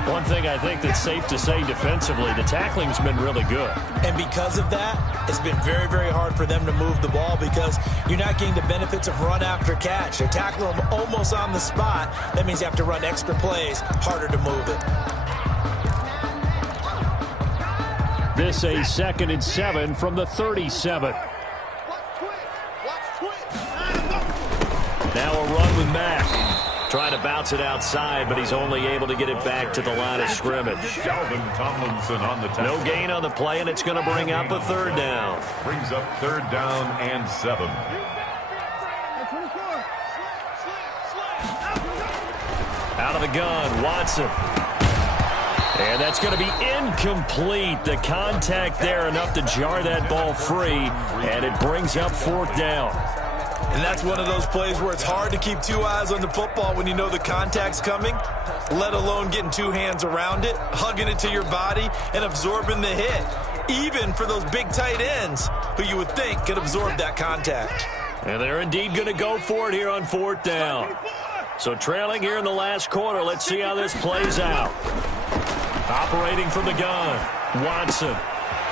One thing I think that's safe to say defensively, the tackling's been really good. And because of that, it's been very, very hard for them to move the ball because you're not getting the benefits of run after catch. They're tackling them almost on the spot. That means you have to run extra plays, harder to move it. This a 2nd and 7 from the 37. Now a run with Mack. Trying to bounce it outside, but he's only able to get it back to the line of scrimmage. Calvin Tomlinson on the tackle. No gain on the play, and it's going to bring up a 3rd down. Brings up 3rd down and 7. Out of the gun, Watson. And that's going to be incomplete. The contact there enough to jar that ball free, and it brings up 4th down. And that's one of those plays where it's hard to keep 2 eyes on the football when you know the contact's coming, let alone getting 2 hands around it, hugging it to your body, and absorbing the hit, even for those big tight ends who you would think could absorb that contact. And they're indeed going to go for it here on 4th down. So trailing here in the last quarter, let's see how this plays out. Operating from the gun, Watson.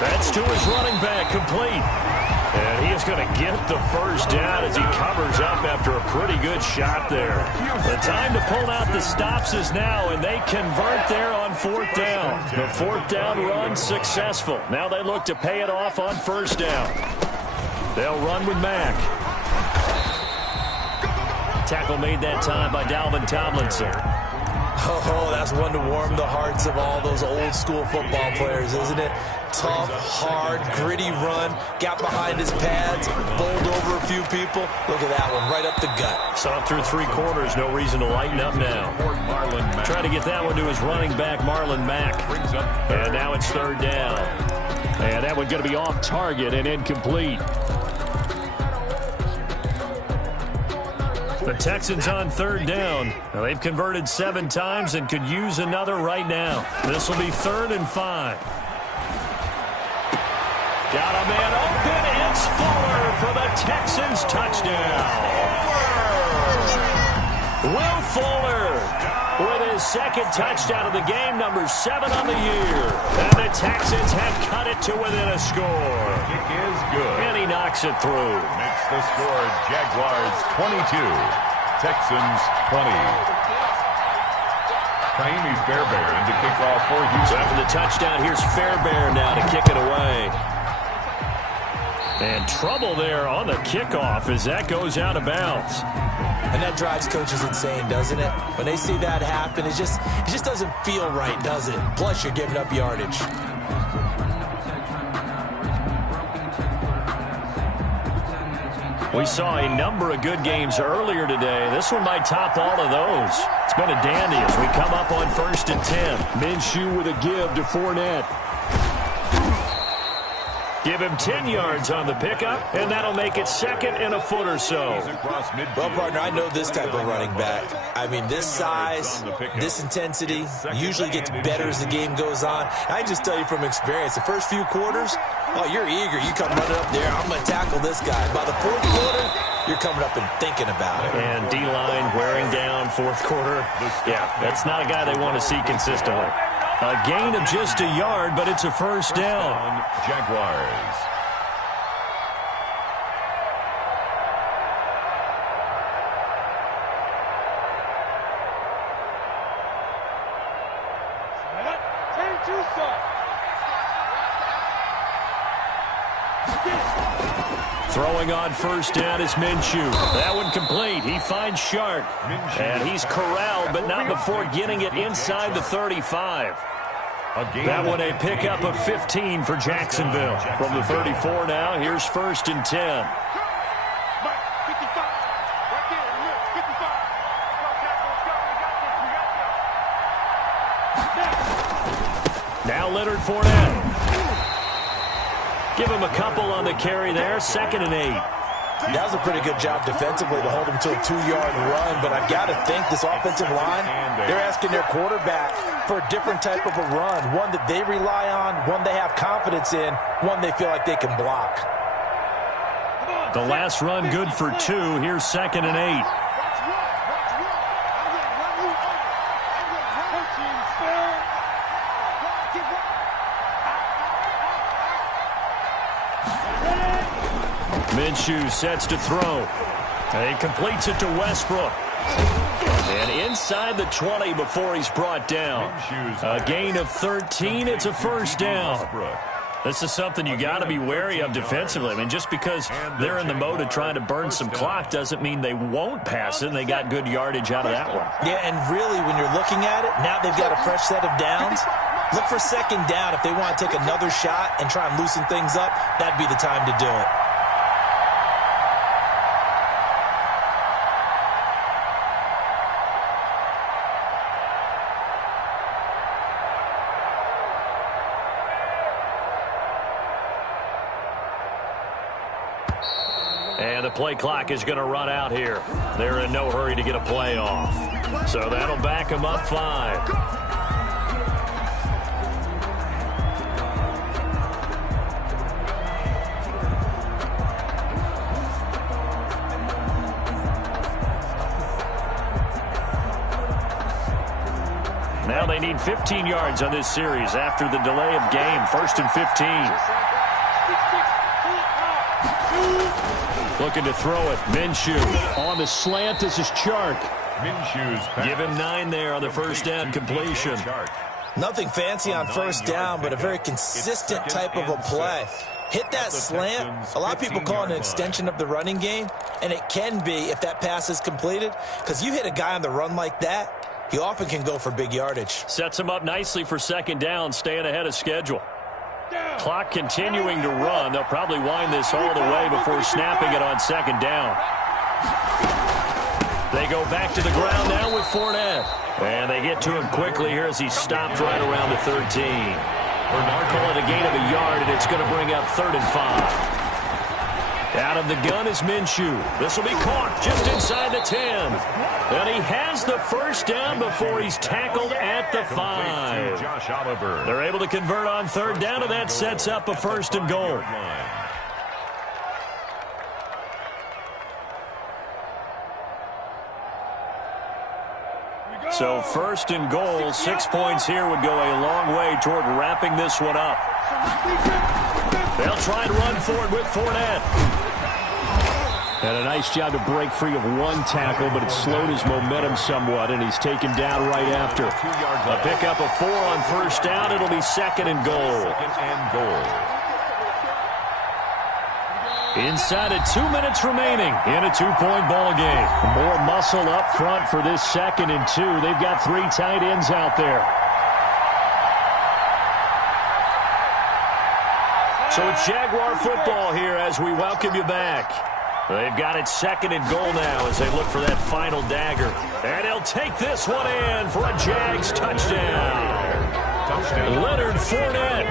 That's to his running back, complete. And he is going to get the 1st down as he covers up after a pretty good shot there. The time to pull out the stops is now, and they convert there on 4th down. The 4th down run successful. Now they look to pay it off on 1st down. They'll run with Mack. Tackle made that time by Dalvin Tomlinson. Oh, that's one to warm the hearts of all those old-school football players, isn't it? Tough, hard, gritty run. Got behind his pads, bowled over a few people. Look at that one, right up the gut. Saw through 3 quarters, no reason to lighten up now. Trying to get that one to his running back, Marlon Mack. And now it's 3rd down. And that one going to be off target and incomplete. The Texans on 3rd down. Now they've converted 7 times and could use another right now. This will be 3rd and 5. Got a man open. It's Fuller for the Texans touchdown. Will Fuller with his 2nd touchdown of the game, number 7 on the year. And the Texans have cut it to within a score. Kick is good. And he knocks it through. Makes the score Jaguars 22, Texans 20. Kaimi Fairbairn into kickoff for Houston. So after the touchdown, here's Fairbairn now to kick it away. And trouble there on the kickoff as that goes out of bounds. And that drives coaches insane, doesn't it? When they see that happen, it just doesn't feel right, does it? Plus, you're giving up yardage. We saw a number of good games earlier today. This one might top all of those. It's been a dandy as we come up on 1st and 10. Minshew with a give to Fournette. Give him 10 yards on the pickup, and that'll make it 2nd and a foot or so. Well, partner, I know this type of running back. I mean, this size, this intensity usually gets better as the game goes on. I just tell you from experience, the first few quarters, oh, you're eager. You come running up there, I'm going to tackle this guy. By the 4th quarter, you're coming up and thinking about it. And D-line wearing down 4th quarter. Yeah, that's not a guy they want to see consistently. A gain of just a yard, but it's a 1st down. Jaguars. Throwing on 1st down is Minshew. That one complete. He finds Shark. And he's corralled, but not before getting it inside the 35. That one a pickup of 15 for Jacksonville. From the 34 now, here's 1st and 10. Now Leonard Fournette. Give him a couple on the carry there, 2nd and 8. That was a pretty good job defensively to hold him to a 2-yard run, but I've got to think this offensive line, they're asking their quarterback for a different type of a run, one that they rely on, one they have confidence in, one they feel like they can block. The last run good for 2. Here's 2nd and 8. Minshew sets to throw. He completes it to Westbrook. And inside the 20 before he's brought down. A gain of 13. It's a first down. This is something you got to be wary of defensively. I mean, just because they're in the mode of trying to burn some clock doesn't mean they won't pass it, and they got good yardage out of that one. Yeah, and really, when you're looking at it, now they've got a fresh set of downs. Look for 2nd down. If they want to take another shot and try and loosen things up, that'd be the time to do it. And the play clock is going to run out here. They're in no hurry to get a play off. So that'll back them up 5. Now they need 15 yards on this series after the delay of game. 1st and 15. Looking to throw it. Minshew on the slant. This is Chark. Give him 9 there on the first down completion. Nothing fancy on first down, but a very consistent type of a play. Hit that slant. A lot of people call it an extension of the running game, and it can be if that pass is completed, because you hit a guy on the run like that, he often can go for big yardage. Sets him up nicely for 2nd down, staying ahead of schedule. Clock continuing to run. They'll probably wind this all the way before snapping it on 2nd down. They go back to the ground now with Fournette. And they get to him quickly here as he stopped right around the 13. Bernard call it a gain of a yard, and it's going to bring up 3rd and 5. Out of the gun is Minshew. This will be caught just inside the 10. And he has the first down before he's tackled at the 5. They're able to convert on 3rd down, and that sets up a 1st and goal. So 1st and goal, 6 points here would go a long way toward wrapping this one up. They'll try and run for it with Fournette. And a nice job to break free of one tackle, but it slowed his momentum somewhat, and he's taken down right after. A pickup of 4 on first down. It'll be 2nd and goal. Inside of 2 minutes remaining in a 2-point ball game. More muscle up front for this 2nd and 2. They've got 3 tight ends out there. So it's Jaguar football here as we welcome you back. They've got it 2nd and goal now as they look for that final dagger. And he'll take this one in for a Jags touchdown. Leonard Fournette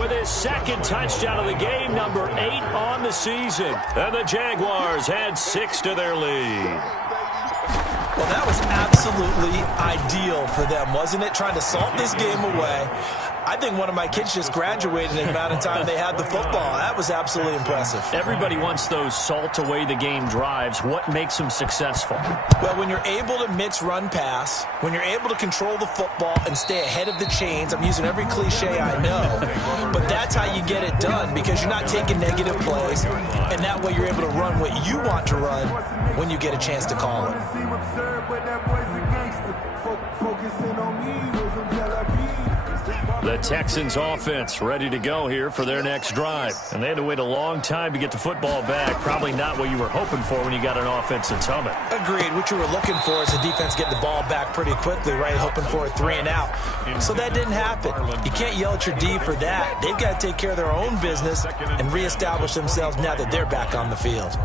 with his 2nd touchdown of the game, number 8 on the season. And the Jaguars had 6 to their lead. Well, that was absolutely ideal for them, wasn't it? Trying to salt this game away. I think one of my kids just graduated in the amount of time they had the football. That was absolutely impressive. Everybody wants those salt-away-the-game drives. What makes them successful? Well, when you're able to mix run-pass, when you're able to control the football and stay ahead of the chains, I'm using every cliche I know, but that's how you get it done because you're not taking negative plays, and that way you're able to run what you want to run when you get a chance to call it. The Texans offense ready to go here for their next drive. And they had to wait a long time to get the football back. Probably not what you were hoping for when you got an offense that's humming. Agreed. What you were looking for is the defense getting the ball back pretty quickly, right? Hoping for a 3 and out. So that didn't happen. You can't yell at your D for that. They've got to take care of their own business and reestablish themselves now that they're back on the field.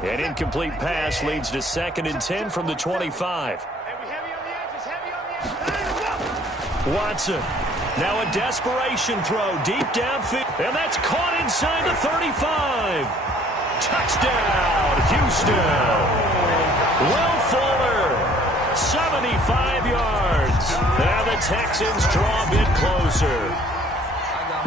An incomplete pass leads to 2nd and 10 from the 25. Watson. Now a desperation throw deep downfield. And that's caught inside the 35. Touchdown, Houston. Will Fuller, 75 yards. Now the Texans draw a bit closer.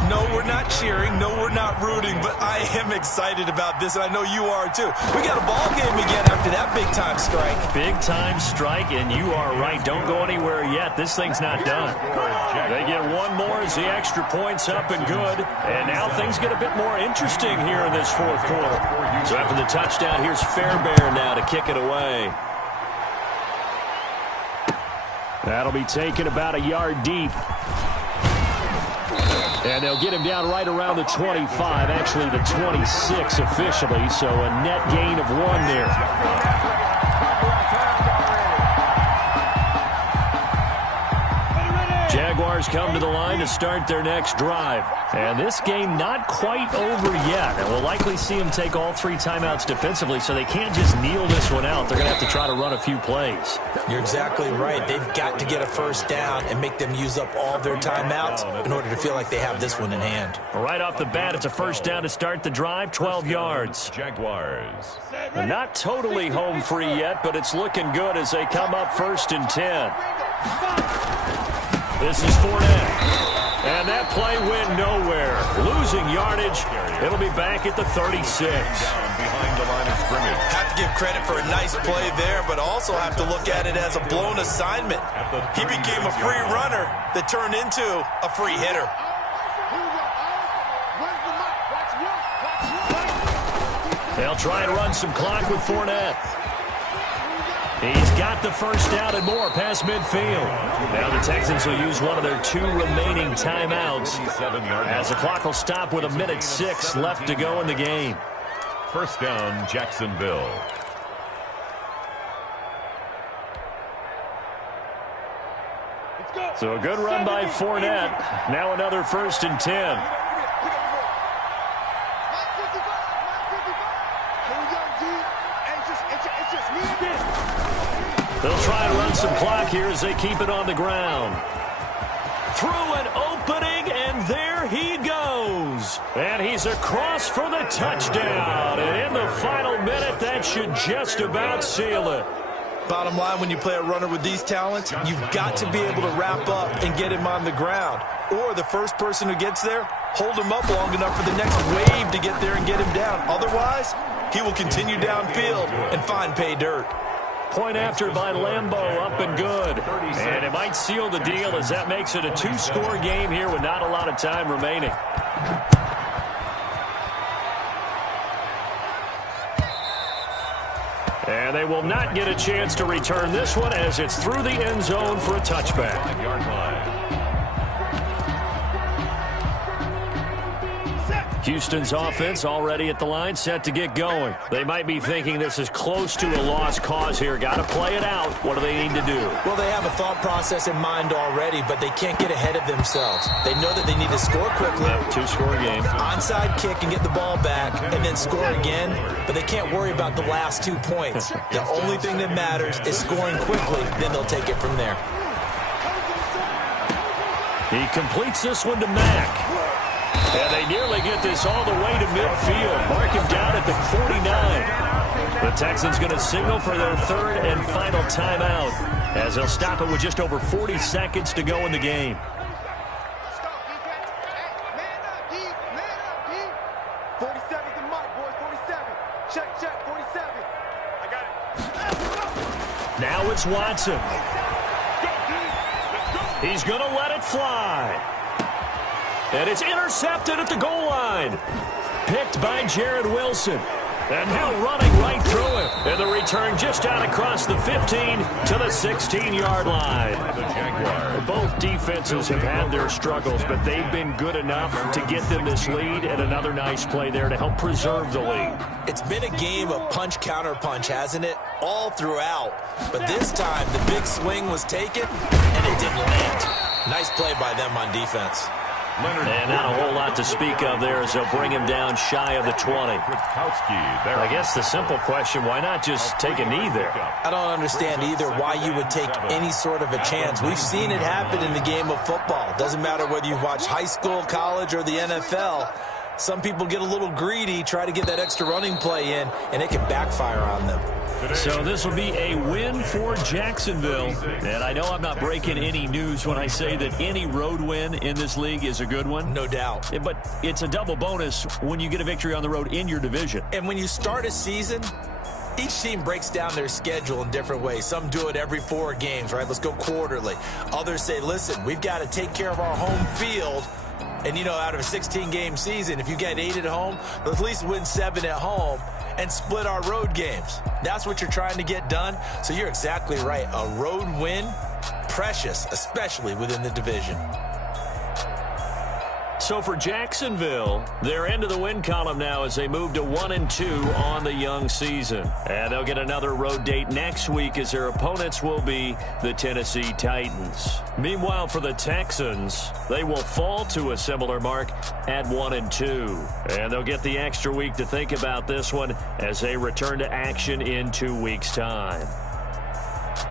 No, we're not cheering. No, we're not rooting. But I am excited about this, and I know you are too. We got a ball game again after that big-time strike. Big-time strike, and you are right. Don't go anywhere yet. This thing's not done. They get one more as the extra point's up and good. And now things get a bit more interesting here in this fourth quarter. So after the touchdown, here's Fairbairn now to kick it away. That'll be taken about a yard deep. And they'll get him down right around the 25, actually the 26 officially, so a net gain of 1 there. Jaguars come to the line to start their next drive. And this game not quite over yet. And we'll likely see them take all 3 timeouts defensively, so they can't just kneel this one out. They're going to have to try to run a few plays. You're exactly right. They've got to get a first down and make them use up all their timeouts in order to feel like they have this one in hand. Right off the bat, it's a first down to start the drive, 12 yards. Jaguars. They're not totally home free yet, but it's looking good as they come up 1st and 10. This is Fournette. And that play went nowhere. Losing yardage. It'll be back at the 36. Behind the line of scrimmage. Have to give credit for a nice play there, but also have to look at it as a blown assignment. He became a free runner that turned into a free hitter. They'll try and run some clock with Fournette. He's got the first down and more past midfield. Now the Texans will use one of their 2 remaining timeouts as the clock will stop with 1:06 left to go in the game. First down, Jacksonville. So a good run by Fournette. Now another 1st and 10. They'll try and run some clock here as they keep it on the ground. Through an opening, and there he goes. And he's across for the touchdown. And in the final minute, that should just about seal it. Bottom line, when you play a runner with these talents, you've got to be able to wrap up and get him on the ground. Or the first person who gets there, hold him up long enough for the next wave to get there and get him down. Otherwise, he will continue downfield and find pay dirt. Point after by Lambeau, up and good. And it might seal the deal as that makes it a 2-score game here with not a lot of time remaining. And they will not get a chance to return this one as it's through the end zone for a touchback. 5-yard line. Houston's offense already at the line, set to get going. They might be thinking this is close to a lost cause here. Got to play it out. What do they need to do? Well, they have a thought process in mind already, but they can't get ahead of themselves. They know that they need to score quickly. 2-score game. Onside kick and get the ball back and then score again, but they can't worry about the last 2 points. The only thing that matters is scoring quickly, then they'll take it from there. He completes this one to Mack. And they nearly get this all the way to midfield. Mark him down at the 49. The Texans going to signal for their 3rd and final timeout as they'll stop it with just over 40 seconds to go in the game. Now it's Watson. He's going to let it fly. And it's intercepted at the goal line. Picked by Jared Wilson. And now running right through him. And the return just out across the 15 to the 16-yard line. The Jaguars. Both defenses have had their struggles, but they've been good enough to get them this lead. And another nice play there to help preserve the lead. It's been a game of punch-counter-punch, hasn't it? All throughout. But this time, the big swing was taken, and it didn't land. Nice play by them on defense. And not a whole lot to speak of there as they'll bring him down shy of the 20. I guess the simple question, why not just take a knee there? I don't understand either why you would take any sort of a chance. We've seen it happen in the game of football. Doesn't matter whether you watch high school, college, or the NFL. Some people get a little greedy, try to get that extra running play in, and it can backfire on them. So this will be a win for Jacksonville. And I know I'm not breaking any news when I say that any road win in this league is a good one. No doubt. But it's a double bonus when you get a victory on the road in your division. And when you start a season, each team breaks down their schedule in different ways. Some do it every 4 games, right? Let's go quarterly. Others say, listen, we've got to take care of our home field. And, you know, out of a 16-game season, if you get 8 at home, let's at least win 7 at home and split our road games. That's what you're trying to get done. So you're exactly right. A road win, precious, especially within the division. So for Jacksonville, they're into the win column now as they move to 1-2 on the young season. And they'll get another road date next week as their opponents will be the Tennessee Titans. Meanwhile, for the Texans, they will fall to a similar mark at 1-2. And they'll get the extra week to think about this one as they return to action in 2 weeks' time.